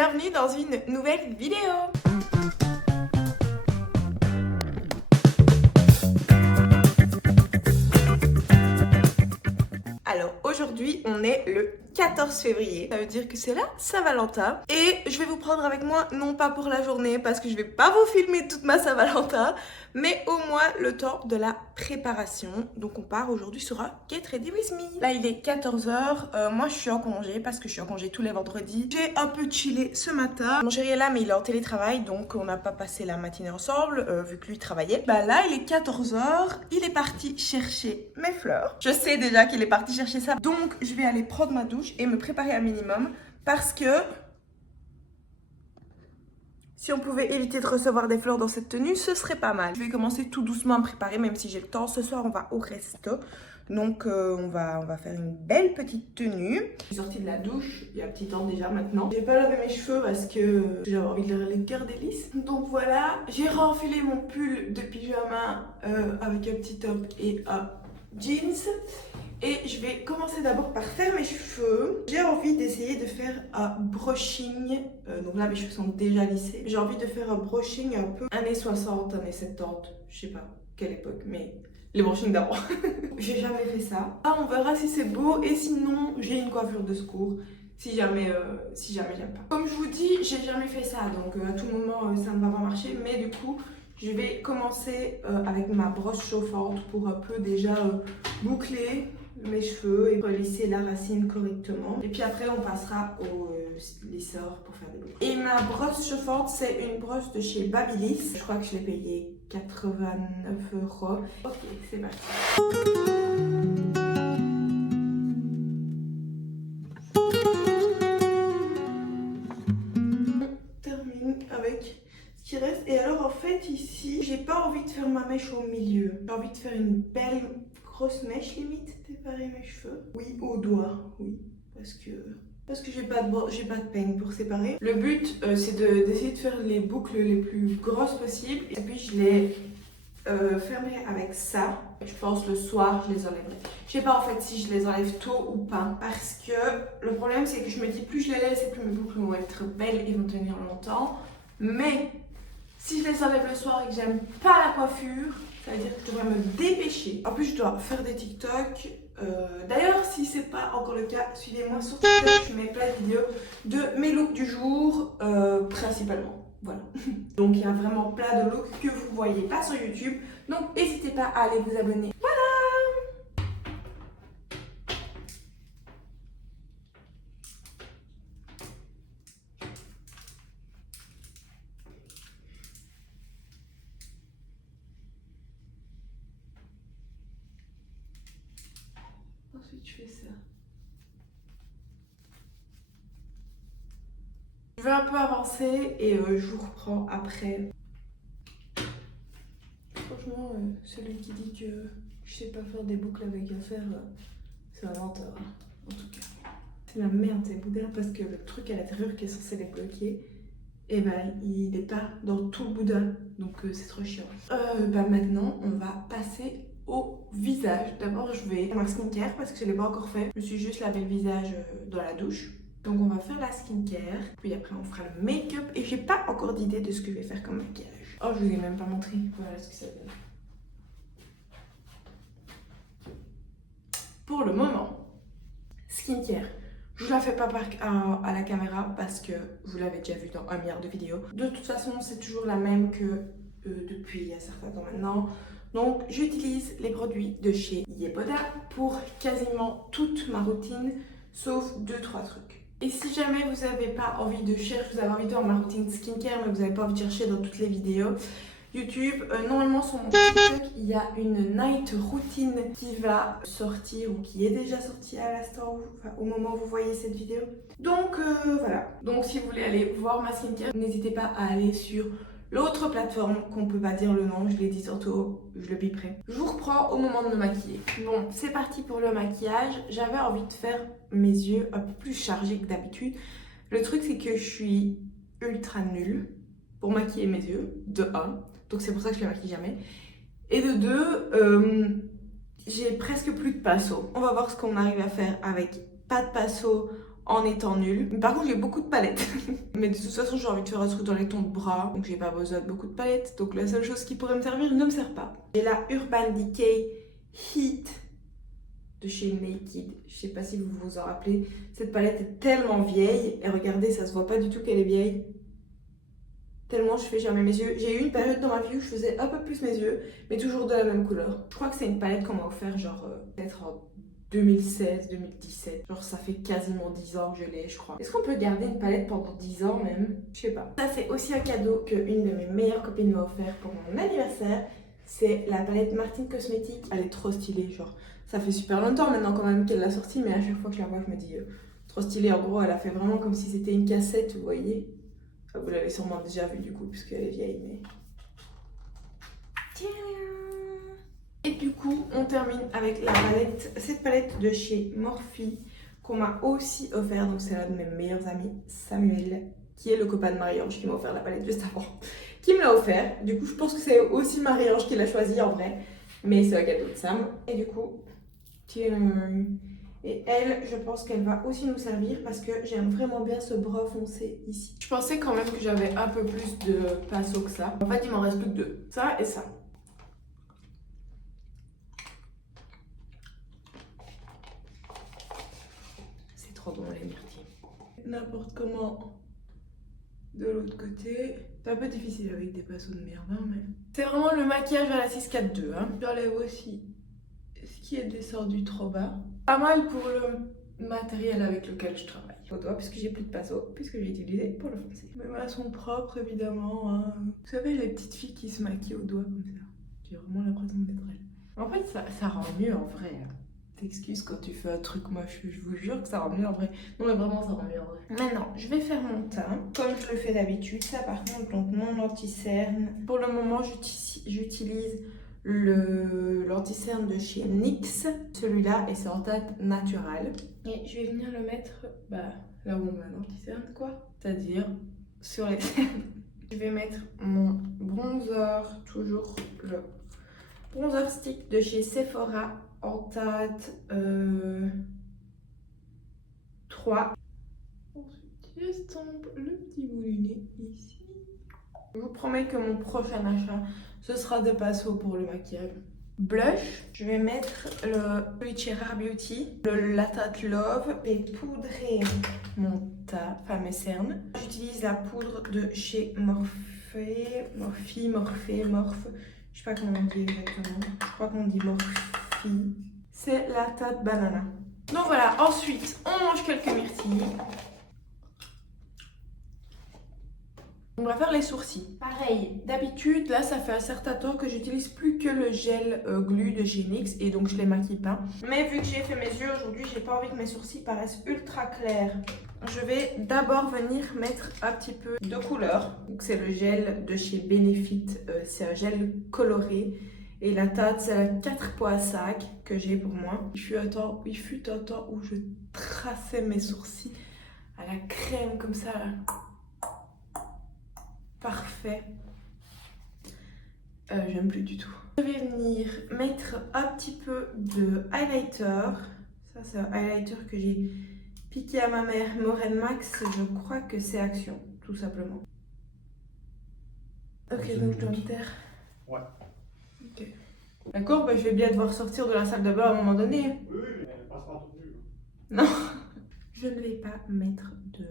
bienvenue dans une nouvelle vidéo. Alors aujourd'hui on est le 14 février, ça veut dire que c'est la Saint-Valentin et je vais vous prendre avec moi non pas pour la journée parce que je vais pas vous filmer toute ma Saint-Valentin, mais au moins le temps de la préparation. Donc on part aujourd'hui sur un Get Ready With Me. Là il est 14h, moi je suis en congé parce que je suis en congé tous les vendredis. J'ai un peu chillé ce matin, mon chéri est là mais il est en télétravail donc on n'a pas passé la matinée ensemble vu que lui travaillait. Bah là il est 14h, il est parti chercher mes fleurs. Je sais déjà qu'il est parti chercher ça, donc je vais aller prendre ma douche et me préparer un minimum parce que si on pouvait éviter de recevoir des fleurs dans cette tenue, ce serait pas mal. Je vais commencer tout doucement à me préparer, même si j'ai le temps. Ce soir, on va au resto. Donc, on va faire une belle petite tenue. Je suis sortie de la douche il y a un petit temps déjà maintenant. J'ai pas lavé mes cheveux parce que j'avais envie de les garder lisses. Donc voilà, j'ai renfilé mon pull de pyjama avec un petit top et un jeans. Et je vais commencer d'abord par faire mes cheveux. J'ai envie d'essayer de faire un brushing. Donc là, mes cheveux sont déjà lissés. J'ai envie de faire un brushing un peu années 60, années 70. Je sais pas quelle époque, mais les brushings d'avant. J'ai jamais fait ça. Ah, on verra si c'est beau. Et sinon, j'ai une coiffure de secours. Si jamais j'aime pas. Comme je vous dis, j'ai jamais fait ça. Donc à tout moment, ça ne va pas marcher. Mais du coup, je vais commencer avec ma brosse chauffante pour un peu déjà boucler mes cheveux et relisser la racine correctement. Et puis après, on passera au lisseur pour faire des boucles. Et ma brosse chauffante, c'est une brosse de chez Babyliss. Je crois que je l'ai payée 89 €. Ok, c'est parti. On termine avec ce qui reste. Et alors, en fait, ici, j'ai pas envie de faire ma mèche au milieu. J'ai envie de faire une belle grosse mèche limite, séparer mes cheveux. Oui, au doigt, oui, parce que j'ai pas de peigne pour séparer. Le but c'est d'essayer de faire les boucles les plus grosses possibles et puis je les fermerai avec ça. Je pense le soir je les enlèverai. Je sais pas en fait si je les enlève tôt ou pas parce que le problème c'est que je me dis plus je les laisse et plus mes boucles vont être belles et vont tenir longtemps. Mais si je les enlève le soir et que j'aime pas la coiffure, ça veut dire que je devrais me dépêcher. En plus, je dois faire des TikTok. D'ailleurs, si c'est pas encore le cas, suivez-moi sur TikTok. Je mets plein de vidéos de mes looks du jour, principalement. Voilà. Donc, il y a vraiment plein de looks que vous voyez pas sur YouTube. Donc, n'hésitez pas à aller vous abonner. Voilà! Ensuite, je fais ça. Je vais un peu avancer et je vous reprends après. Franchement, celui qui dit que je sais pas faire des boucles avec un fer, c'est un menteur, en tout cas. C'est la merde ces boudins parce que le truc à l'intérieur qui est censé les bloquer, et ben il n'est pas dans tout le boudin, donc c'est trop chiant. Maintenant, on va passer au visage. D'abord, je vais faire ma skincare parce que je ne l'ai pas encore fait. Je me suis juste lavé le visage dans la douche. Donc on va faire la skincare, puis après on fera le make-up et j'ai pas encore d'idée de ce que je vais faire comme maquillage. Oh, je vous ai même pas montré. Voilà ce que ça donne. Pour le moment, skincare. Je ne la fais pas à la caméra parce que vous l'avez déjà vu dans 1 milliard de vidéos. De toute façon, c'est toujours la même que depuis un certain temps maintenant. Donc, j'utilise les produits de chez Yepoda pour quasiment toute ma routine, sauf 2-3 trucs. Et si jamais vous n'avez pas envie de chercher, vous avez envie de voir ma routine skincare, mais vous n'avez pas envie de chercher dans toutes les vidéos, YouTube, normalement sur mon TikTok, il y a une night routine qui va sortir ou qui est déjà sortie à l'instant, enfin, au moment où vous voyez cette vidéo. Donc voilà. Donc si vous voulez aller voir ma skincare, n'hésitez pas à aller sur l'autre plateforme qu'on peut pas dire le nom, je l'ai dit tantôt, je le biperai. Je vous reprends au moment de me maquiller. Bon, c'est parti pour le maquillage. J'avais envie de faire mes yeux un peu plus chargés que d'habitude. Le truc c'est que je suis ultra nulle pour maquiller mes yeux, de 1. Donc c'est pour ça que je les maquille jamais. Et de 2, j'ai presque plus de pinceau. On va voir ce qu'on arrive à faire avec pas de pinceau en étant nulle. Par contre, j'ai beaucoup de palettes. Mais de toute façon, j'ai envie de faire un truc dans les tons de bras. Donc, j'ai pas besoin de beaucoup de palettes. Donc, la seule chose qui pourrait me servir ne me sert pas. J'ai la Urban Decay Heat de chez Naked. Je sais pas si vous vous en rappelez. Cette palette est tellement vieille. Et regardez, ça se voit pas du tout qu'elle est vieille. Tellement je fais jamais mes yeux. J'ai eu une période dans ma vie où je faisais un peu plus mes yeux, mais toujours de la même couleur. Je crois que c'est une palette qu'on m'a offert genre peut-être en 2016, 2017. Genre ça fait quasiment 10 ans que je l'ai, je crois. Est-ce qu'on peut garder une palette pendant 10 ans même? Je sais pas. Ça c'est aussi un cadeau qu'une de mes meilleures copines m'a offert pour mon anniversaire. C'est la palette Martin Cosmetics. Elle est trop stylée, genre ça fait super longtemps maintenant quand même qu'elle l'a sortie, mais à chaque fois que je la vois je me dis trop stylée. En gros elle a fait vraiment comme si c'était une cassette, vous voyez. Vous l'avez sûrement déjà vu du coup, puisqu'elle est vieille, mais... Tiens. Et du coup, on termine avec la palette, cette palette de chez Morphe, qu'on m'a aussi offert. Donc c'est l'un de mes meilleurs amis, Samuel, qui est le copain de Marie-Ange, qui m'a offert la palette juste avant, qui me l'a offert. Du coup, je pense que c'est aussi Marie-Ange qui l'a choisi en vrai, mais c'est un cadeau de Sam. Et du coup, tiens. Et elle, je pense qu'elle va aussi nous servir parce que j'aime vraiment bien ce bras foncé ici. Je pensais quand même que j'avais un peu plus de pinceau que ça. En fait, il m'en reste plus que deux. Ça et ça. C'est trop bon les myrtilles. N'importe comment de l'autre côté. C'est un peu difficile avec des pinceaux de merde, hein, mais... C'est vraiment le maquillage à la 642. Hein. J'enlève aussi ce qui est descendu trop bas. Pas mal pour le matériel avec lequel je travaille. Au doigt, puisque j'ai plus de pinceau, puisque j'ai utilisé pour le foncer. Mes mains sont propres, évidemment. Hein. Vous savez, les petites filles qui se maquillent au doigt comme ça. J'ai vraiment l'impression d'être elle. En fait, ça rend mieux en vrai. Hein. T'excuses quand tu fais un truc moche, je vous jure que ça rend mieux en vrai. Non mais vraiment, ça rend mieux en vrai. Maintenant, je vais faire mon teint, comme je le fais d'habitude. Ça par contre, donc mon anti-cerne. Pour le moment, j'utilise l'anti-cerne de chez NYX, celui-là, et c'est en teinte naturelle. Et je vais venir le mettre là où on met l'anti-cerne, quoi. C'est-à-dire sur les cernes. Je vais mettre mon bronzer, toujours le bronzer stick de chez Sephora en teinte 3. Ensuite, j'estompe le petit bout du nez ici. Je vous promets que mon prochain achat, ce sera des pinceaux pour le maquillage. Blush, je vais mettre le chez Rare Beauty, la teinte Love et poudrer mon teint, enfin mes cernes. J'utilise la poudre de chez Morphe, je sais pas comment on dit exactement, je crois qu'on dit Morphe. C'est la teinte banana. Donc voilà, ensuite on mange quelques myrtilles. On va faire les sourcils. Pareil, d'habitude, là ça fait un certain temps que j'utilise plus que le gel glu de chez NYX et donc je les maquille pas. Mais vu que j'ai fait mes yeux aujourd'hui, j'ai pas envie que mes sourcils paraissent ultra clairs. Je vais d'abord venir mettre un petit peu de couleur. C'est le gel de chez Benefit, c'est un gel coloré. Et la teinte, c'est la 4.5 que j'ai pour moi. Il fut un temps où je traçais mes sourcils à la crème comme ça là. Parfait. J'aime plus du tout. Je vais venir mettre un petit peu de highlighter. Ça, c'est un highlighter que j'ai piqué à ma mère, Moren Max. Je crois que c'est Action, tout simplement. Ok, donc je dois me taire. Ouais. Ok. D'accord, je vais bien devoir sortir de la salle de bain à un moment donné. Oui, mais elle passera toute nue. Non. Je ne vais pas mettre de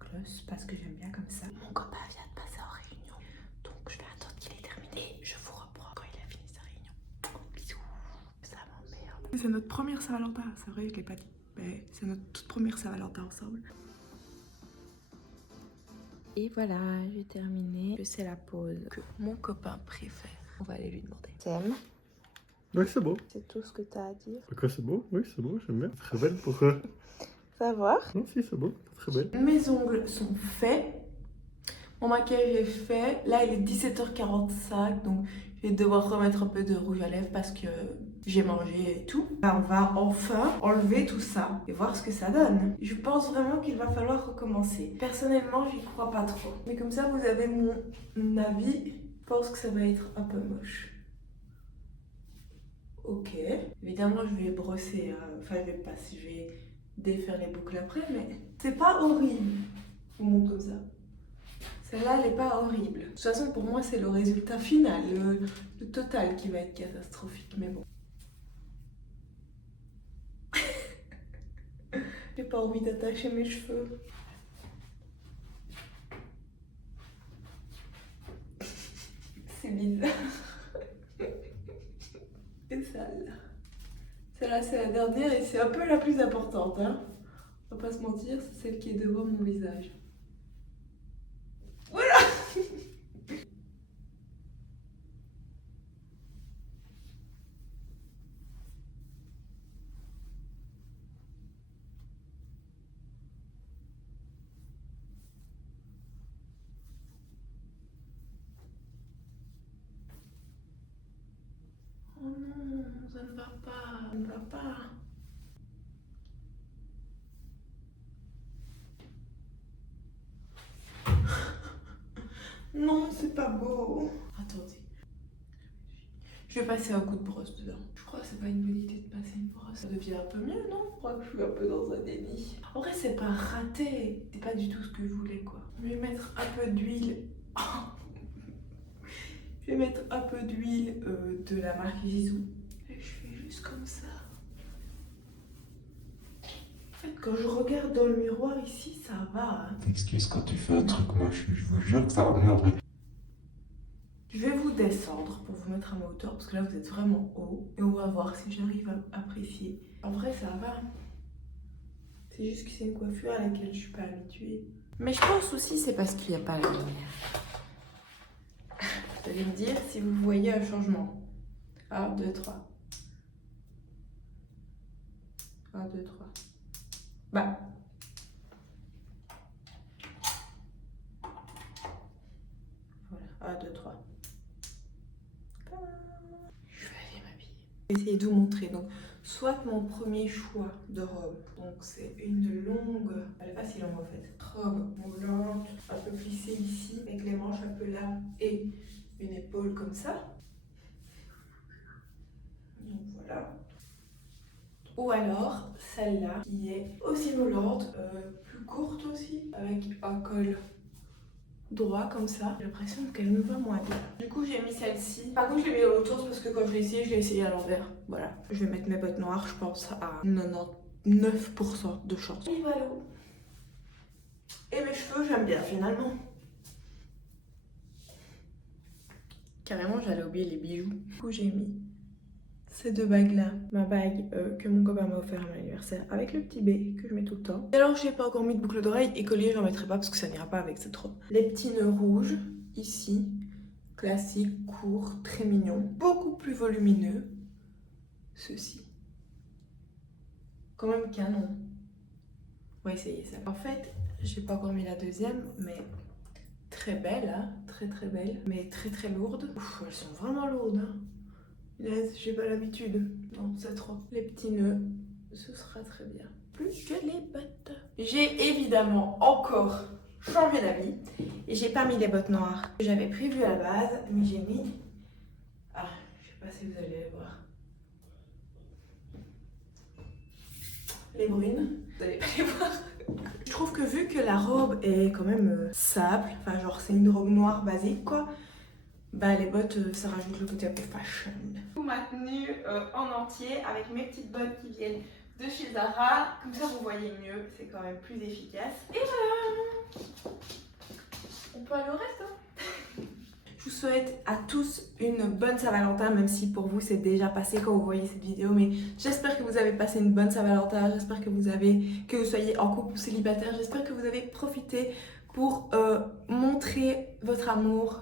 gloss parce que j'aime bien comme ça. Mon copain vient de passer en réunion, donc je vais attendre qu'il ait terminé et je vous reprends quand il a fini sa réunion. Bisous, ça m'emmerde. C'est notre première Saint-Valentin, c'est vrai, je l'ai pas dit. Mais c'est notre toute première Saint-Valentin ensemble. Et voilà, j'ai terminé. C'est la pause que mon copain préfère. On va aller lui demander. T'aimes? Oui, c'est beau. C'est tout ce que t'as à dire? Quoi, c'est beau? Oui, c'est beau, j'aime bien. Très belle pour... Savoir. Non, si, c'est beau, très belle. Mes ongles sont faits. Mon maquillage est fait. Là, il est 17h45, donc je vais devoir remettre un peu de rouge à lèvres parce que j'ai mangé et tout. Là, on va enfin enlever tout ça et voir ce que ça donne. Je pense vraiment qu'il va falloir recommencer. Personnellement, j'y crois pas trop. Mais comme ça, vous avez mon avis. Je pense que ça va être un peu moche. Ok. Évidemment, je vais brosser. Enfin, je vais défaire les boucles après, mais c'est pas horrible. Je vous montre comme ça. Celle-là, elle est pas horrible. De toute façon, pour moi, c'est le résultat final, le total qui va être catastrophique, mais bon. J'ai pas envie d'attacher mes cheveux. C'est bizarre. C'est sale. Celle-là, c'est la dernière et c'est un peu la plus importante. Hein. On va pas se mentir, c'est celle qui est devant mon visage. Voilà. Oh non, ça ne va pas, ça ne va pas. Non, c'est pas beau. Attendez. Je vais passer un coup de brosse dedans. Je crois que c'est pas une bonne idée de passer une brosse. Ça devient un peu mieux, non? Je crois que je suis un peu dans un déni. En vrai, c'est pas raté. C'est pas du tout ce que je voulais, quoi. Je vais mettre un peu d'huile. Je vais mettre un peu d'huile de la marque Zizou. Et je fais juste comme ça. En fait, quand je regarde dans le miroir ici, ça va. Hein. Excuse quand tu fais un truc moche, je vous jure que ça reviendrait. Je vais vous descendre pour vous mettre à ma hauteur parce que là vous êtes vraiment haut. Et on va voir si j'arrive à apprécier. En vrai, ça va. C'est juste que c'est une coiffure à laquelle je suis pas habituée. Mais je pense aussi c'est parce qu'il n'y a pas la lumière. Vous allez me dire si vous voyez un changement. 1, 2, 3. 1, 2, 3. Bah. Voilà. 1, 2, 3. Je vais aller m'habiller. Je vais essayer de vous montrer. Donc, soit mon premier choix de robe. Donc, c'est une longue. Elle est pas si longue en fait. Robe moulante, un peu plissée ici, avec les manches un peu là et une épaule comme ça. Donc voilà. Ou alors celle-là qui est aussi moulante, plus courte aussi, avec un col droit comme ça. J'ai l'impression qu'elle me va moins bien. Du coup j'ai mis celle-ci. Par contre je l'ai mis dans l'autre sens parce que quand je l'ai essayé à l'envers. Voilà. Je vais mettre mes bottes noires, je pense à 99% de chance. Et voilà. Et mes cheveux j'aime bien finalement. Carrément j'allais oublier les bijoux. Du coup j'ai mis ces deux bagues là, ma bague que mon copain m'a offert à mon anniversaire avec le petit B que je mets tout le temps. Et alors j'ai pas encore mis de boucle d'oreille et collier j'en mettrai pas parce que ça n'ira pas avec cette robe. Les petits nœuds rouges ici, classique, court, très mignon, beaucoup plus volumineux. Ceci, quand même canon. On va essayer ça. En fait j'ai pas encore mis la deuxième mais très belle hein, très belle, mais très lourde. Ouf, elles sont vraiment lourdes hein. J'ai pas l'habitude. Non, c'est trop. Les petits nœuds, ce sera très bien. Plus que les bottes. J'ai évidemment encore changé d'avis. Et j'ai pas mis les bottes noires que j'avais prévues à la base. Mais j'ai mis... Ah, je sais pas si vous allez les voir. Les brunes. Vous allez pas les voir. Je trouve que vu que la robe est quand même simple, enfin genre c'est une robe noire basique quoi, bah les bottes ça rajoute le côté un peu fashion. Ma tenue en entier avec mes petites bottes qui viennent de chez Zara, comme ça vous voyez mieux, c'est quand même plus efficace. Et voilà, on peut aller au reste hein. Je vous souhaite à tous une bonne Saint-Valentin, même si pour vous c'est déjà passé quand vous voyez cette vidéo, mais j'espère que vous avez passé une bonne Saint-Valentin, j'espère que vous soyez en couple ou célibataire, j'espère que vous avez profité pour montrer votre amour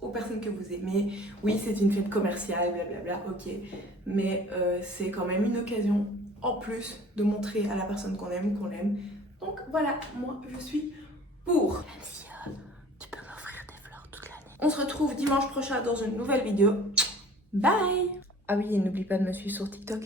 aux personnes que vous aimez. Oui, c'est une fête commerciale, blablabla, ok, mais c'est quand même une occasion en plus de montrer à la personne qu'on aime qu'on l'aime. Donc voilà, moi je suis pour. Même si tu peux m'offrir des fleurs toute l'année. On se retrouve dimanche prochain dans une nouvelle vidéo. Bye. Ah oui, et n'oublie pas de me suivre sur TikTok.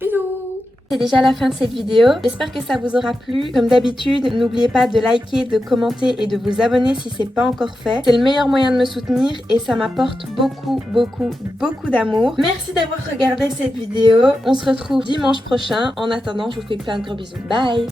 Bisous. C'est déjà la fin de cette vidéo. J'espère que ça vous aura plu. Comme d'habitude, n'oubliez pas de liker, de commenter et de vous abonner si c'est pas encore fait. C'est le meilleur moyen de me soutenir et ça m'apporte beaucoup d'amour. Merci d'avoir regardé cette vidéo. On se retrouve dimanche prochain. En attendant, je vous fais plein de gros bisous. Bye!